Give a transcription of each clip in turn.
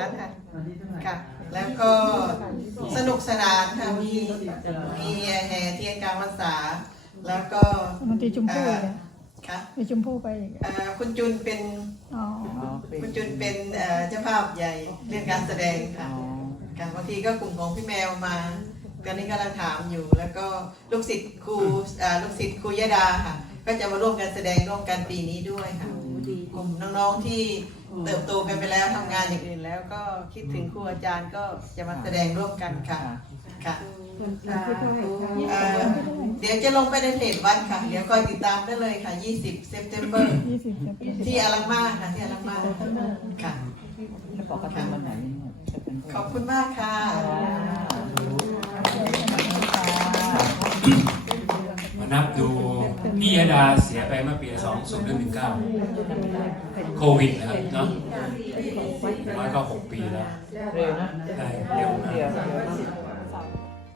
นั้นค่ะค่ะ แล้วก็สนุกสนานค่ะ มีมีแห่เทียนกลางพรรษา แล้วก็มันตีชมพู่เลยค่ะตีชมพู่ไปอีกเอ่อคุณจุนเป็นอ๋อคุณจุนเป็นเอ่อเจ้าภาพใหญ่เรื่องการแสดงค่ะค่ะบางทีก็กลุ่มของพี่แมวมาตอนนี้กำลังถามอยู่ แล้วก็ลูกศิษย์ครูอ่าลูกศิษย์ครูยดาค่ะ ก็จะมาร่วมกันแสดงร่วมกันปีนี้ด้วยค่ะกลุ่มน้องๆที่ เติบโตกันไปแล้วทำงานอย่างอื่นแล้วก็คิดถึงครูอาจารย์ก็จะมาแสดงร่วมกันค่ะค่ะเอ่อเดี๋ยวจะลงไปในเพจวัดค่ะ เดี๋ยวคอยติดตามได้เลยค่ะ 20 เซปเทมเบอร์ยี่สิบเซปเทมเบอร์ที่อารังมาค่ะที่อารังมาค่ะจะบอกกันเป็นวันไหนเนี่ยจะเป็นขอบคุณมากค่ะมานับดู พี่ยดาเสียไปเมื่อปี2019โควิดนะครับเนาะน้อยก็ 6 ปีแล้วเร็วนะใช่เร็วนะเร็ว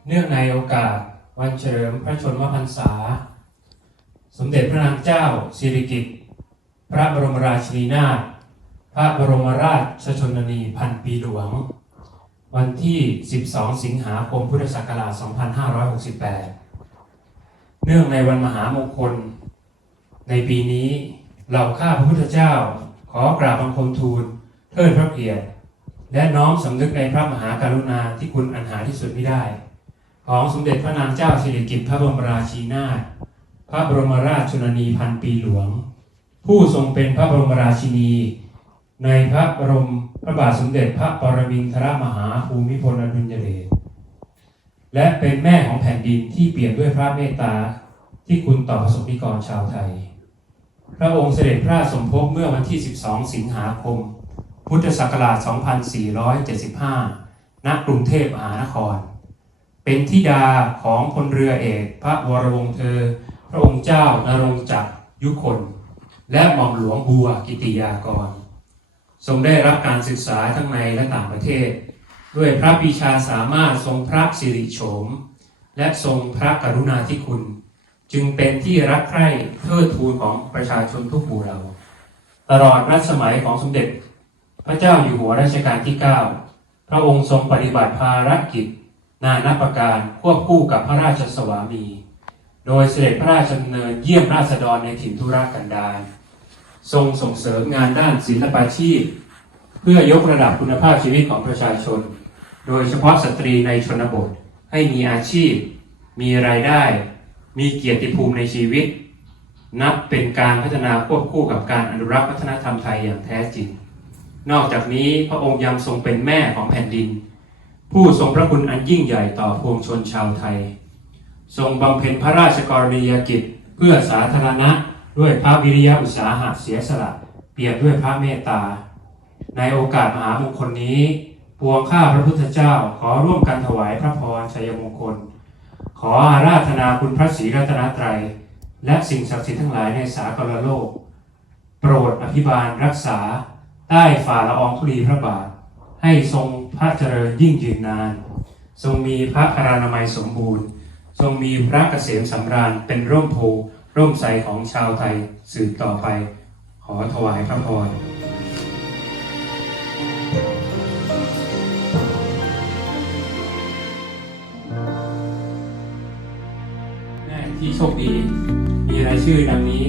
เนื่องในโอกาสวันเฉลิมพระชนมพรรษา สมเด็จพระนางเจ้าสิริกิติ์พระบรมราชินีนาถพระบรมราชชนนีพันปีหลวง วันที่ 12 สิงหาคมพุทธศักราช 2568 เนื่องในวันมหามงคล ในปีนี้เหล่าข้าพระพุทธเจ้า ขอกราบบังคมทูลเทิดพระเกียรติและน้อมสำนึกในพระมหากรุณาที่คุณอันหาที่สุดไม่ได้ ของสมเด็จพระนางเจ้าสิริกิติ์พระบรมราชินีนาถพระบรมราชชนนีพันปีหลวง ผู้ทรงเป็นพระบรมราชินี ในพระบรมพระบาทสมเด็จพระปรมินทรมหาภูมิพลอดุลยเดช และเป็นแม่ของแผ่นดินที่เปลี่ยมด้วยพระเมตตาที่คุณต่อประสบนิกรชาวไทย พระองค์เสด็จพระราชสมภพเมื่อวันที่ 12 สิงหาคม พุทธศักราช 2475 ณ กรุงเทพมหานคร เป็นธิดาของพลเรือเอกพระวรวงศ์เธอ พระองค์เจ้านรงจักรยุคน และหม่อมหลวงบัวกิติยากร ทรงได้รับการศึกษาทั้งในและต่างประเทศ ด้วยพระปีชาสามารถทรงพระสิริโฉม และทรงพระกรุณาธิคุณ จึงเป็นที่รักใคร่เทิดทูนของประชาชนทุกหมู่เหล่าตลอดรัชสมัยของสมเด็จ พระเจ้าอยู่หัวรัชกาลที่ 9 พระองค์ทรงปฏิบัติภารกิจ นานาประการควบคู่กับพระราชสวามี โดยเสด็จพระราชดำเนินเยี่ยมราษฎรในถิ่นธุรกันดารทรงส่งเสริมงานด้านศิลปาชีพ เพื่อยกระดับคุณภาพชีวิตของประชาชน โดยเฉพาะสตรีในชนบท ให้มีอาชีพ มีรายได้ มีเกียรติภูมิในชีวิต นับเป็นการพัฒนาควบคู่กับการอนุรักษ์วัฒนธรรมไทยอย่างแท้จริง นอกจากนี้พระองค์ยังทรงเป็นแม่ของแผ่นดิน ผู้ทรงพระคุณอันยิ่งใหญ่ต่อพวงชนชาวไทย ทรงบำเพ็ญพระราชกรณียกิจเพื่อสาธารณะด้วยพระวิริยะอุตสาหะเสียสละ เปรียบด้วยพระเมตตา ในโอกาสมหามงคลนี้ ปวงข้าพระพุทธเจ้าขอร่วมกันถวายพระพรชัยมงคล ขออาราธนาคุณพระศรีรัตนตรัย และสิ่งศักดิ์สิทธิ์ทั้งหลายในสากลโลก โปรดอภิบาลรักษา ใต้ฝ่าละอองธุลีพระบาท ให้ทรงพระเจริญยิ่งยืนนาน ทรงมีพระพรานามัยสมบูรณ์ ทรงมีพระเกษมสำราญเป็นร่มโพร่มใสของชาวไทยสืบต่อไป ขอถวายพระพร โชคดี มีรายชื่อดังนี้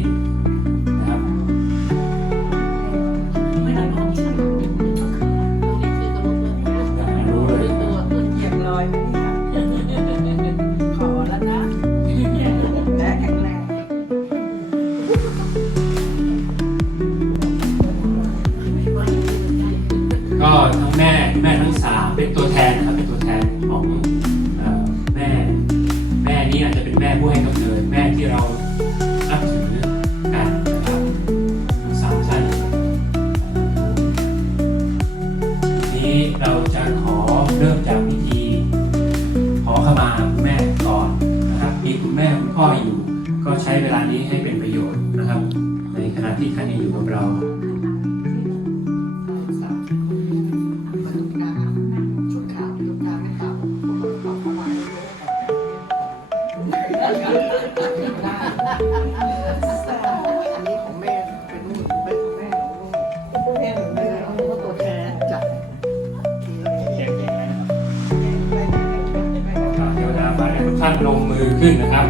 ท่านลงมือขึ้นนะครับ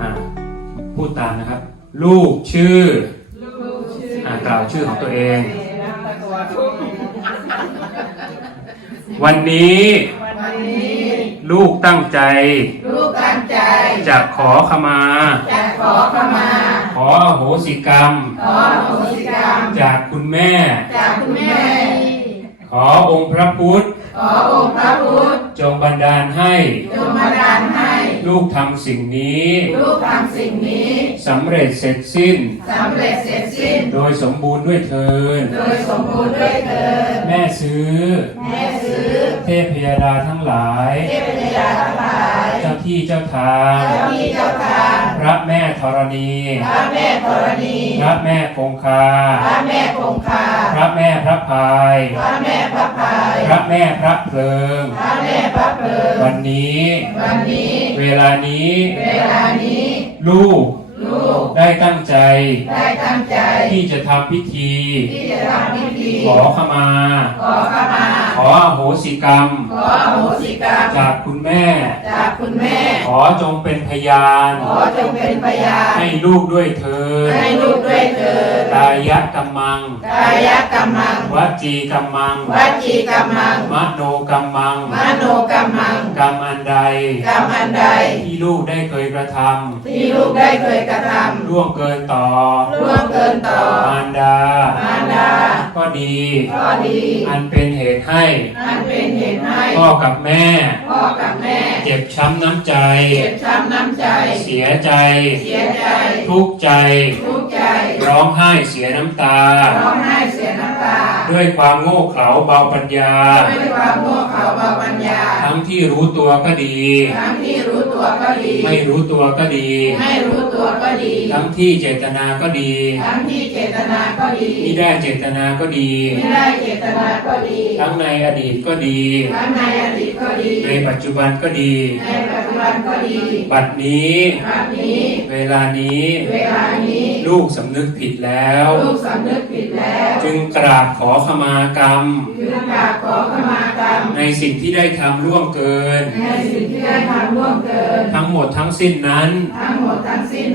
อ่าพูดตามนะครับ ลูกชื่ออ่ากล่าวชื่อของตัวเอง วันนี้ ลูกตั้งใจลูกตั้งใจจะขอขมาจะขอขมา ขออโหสิกรรมขออโหสิกรรมจากคุณแม่จากคุณแม่ ขอองค์พระพุทธ ขอองค์พระพุทธจงบันดาลให้จงมาดานให้ ลูกทำสิ่งนี้ ลูกทำสิ่งนี้สำเร็จเสร็จสิ้นสำเร็จเสร็จสิ้น โดยสมบูรณ์ด้วยเทินโดยสมบูรณ์ด้วยเถิดแม่ซื้อ แม่ซื้อ เทพพยาดาทั้งหลาย เทพยดาทั้งหลาย เจ้าที่เจ้าทางเจ้าที่เจ้าทาง พระแม่ธรณีพระแม่ธรณี พระแม่คงคา พระแม่คงคา พระแม่พระพาย พระแม่พระพาย พระแม่พระเพลิง พระแม่พระเพลิง วันนี้ วันนี้ เวลานี้ เวลานี้ ลูกลูกได้ตั้งใจ ได้ตั้งใจ ที่จะทำพิธี ที่จะทำพิธี ขอขมา ขอขมา ขออโหสิกรรม ขออโหสิกรรม จากคุณแม่ จากคุณแม่ ขอจงเป็นพยาน ขอจงเป็นพยาน ให้ลูกด้วยเถิดให้ลูกด้วยเถิด กายกัมมัง กายกรรมัง วจีกัมมัง วจีกรรมัง มโนกัมมัง มโนกรรมัง กรรมอันใด กรรมอันใด ที่ลูกได้เคยกระทที่ลูกได้เคยกระทำล่วงเกินต่อำล่วงเกินต่อมารดามารดา ก็ดี ก็ดี อันเป็นเหตุให้ อันเป็นเหตุให้ พ่อกับแม่ พ่อกับแม่เจ็บช้ำน้ำใจ เจ็บช้ำน้ำใจ เสียใจ เสียใจ ทุกข์ใจ ทุกข์ใจ ร้องไห้เสียน้ำตา ร้องไห้เสียน้ำตา ด้วยความโง่เขลาเบาปัญญา ด้วยความโง่เขลาเบาปัญญา ทั้งที่รู้ตัวก็ดี ทั้งที่รู้ตัวก็ดี ไม่รู้ตัวก็ดี ไม่รู้ตัว ก็ดี ทั้งที่เจตนาก็ดี ทั้งที่เจตนาก็ดี ที่ได้เจตนาก็ดี ไม่ได้เจตนาก็ดี ทั้งในอดีตก็ดี ทั้งในอดีตก็ดี ในปัจจุบันก็ดี ในปัจจุบันก็ดี บัดนี้แบบนี้ เวลานี้ เวลานี้ ลูกสำนึกผิดแล้ว ลูกสำนึกผิดแล้ว จึงกราบขอขมากรรมคือกราบขอขมากรรม ในสิ่งที่ได้ทำล่วงเกิน ในสิ่งที่ได้ทำร่วมเกิน ทั้งหมดทั้งสิ้นนั้น ทั้งหมดทั้งสิ้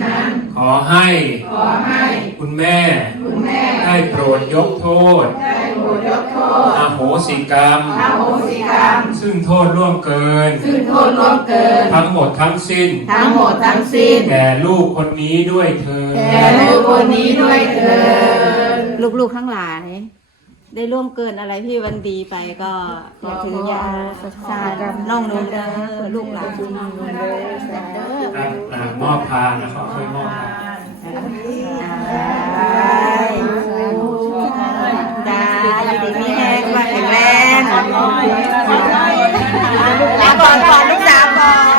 นนั้น ขอให้ขอให้คุณแม่คุณแม่ได้โปรดยกโทษได้โปรดยกโทษอโหสิกรรมอโหสิกรรม ซึ่งโทษล่วงเกิน ซึ่งโทษร่วมเกิน ทั้งหมดทั้งสิ้น ทั้งหมดทั้งสิ้นแก่ลูกคนนี้ด้วยเธอญแก่ลูกคนนี้ด้วยเถิดลูกๆทั้งหลาย ได้ร่วมเกินอะไรพี่วันดีไปก็อย่าถือยาสาน้องนุ่นเด้อลูกหลานน้องนุ่นเด้อเด้อมอบพานนะครับค่อยมอบพานได้ได้ดีมีแห้งว่าแข็งแรงลาก่อนก่อนลูกสาวก่อน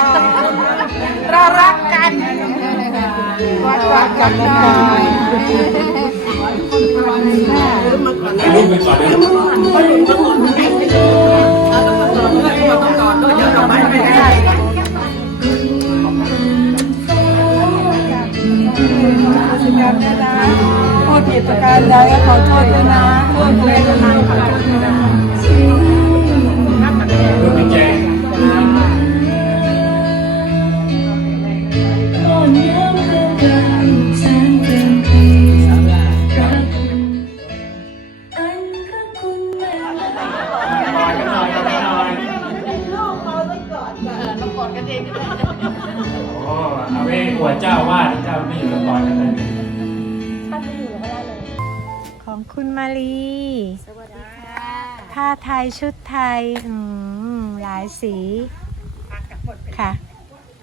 เรารักกันรักกันหน่อย ก่อนนะพูดผิดประการใดก็ขอโทษด้วยนะร่วมเวทนาขอโทษด้วยน มาลีผ้าไทยชุดไทย อืมหลายสี ค่ะ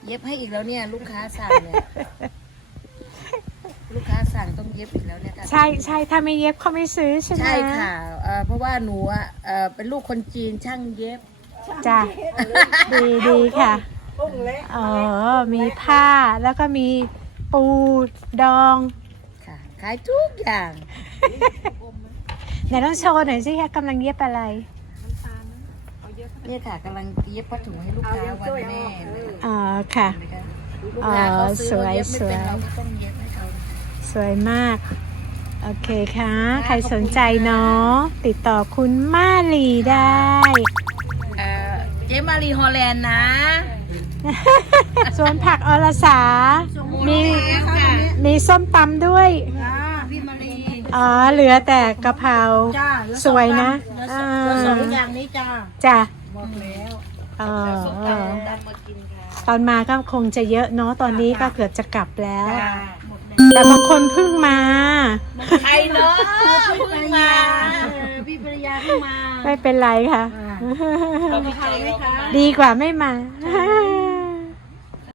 เย็บให้อีกแล้วเนี่ย ลูกค้าสั่งเนี่ยลูกค้าสั่งต้องเย็บอีกแล้วเนี่ยค่ะใช่ใช่ถ้าไม่เย็บเขาไม่ซื้อใช่ไหมใช่ค่ะเอ่อเพราะว่าหนูอะเอ่อเป็นลูกคนจีนช่างเย็บจ้ะดีดีค่ะอ๋อ มีผ้าแล้วก็มีปูดองค่ะขายทุกอย่าง ไหนต้องโชว์หน่อยสิคะกำลังเย็บอะไร เนี่ยค่ะกำลังเย็บผ้าถุงให้ลูกค้าวันแม่เลยอ๋อค่ะนะคะลูกค้าเขาซื้ออ๋อเขาเย็บไม่เป็นสวยๆเราก็ต้องเย็บให้เขาสวยมาก โอเคค่ะ ใครสนใจเนาะติดต่อคุณมาลีได้ เอ่อเจจ๊มารีฮอลแลนด์นะสวนผักอรสา มี มีส้มตำด้วยจ้าพี่มารี อ๋อเหลือแต่กะเพราจ้าสวยนะเหลืออ่าสองอย่างนี้จ้าจ้ะบอกแล้วเออเออตำมากินค่ะตอนมาก็คงจะเยอะเนาะตอนนี้ก็เกือบจะกลับแล้ว จ้าแต่บางคนเพิ่งมา ใครเนาะเพิ่งมาเออพี่ปริยาเพิ่งมาไม่เป็นไรค่ะเราไปใครไหมคะ ดีกว่าไม่มาจ้า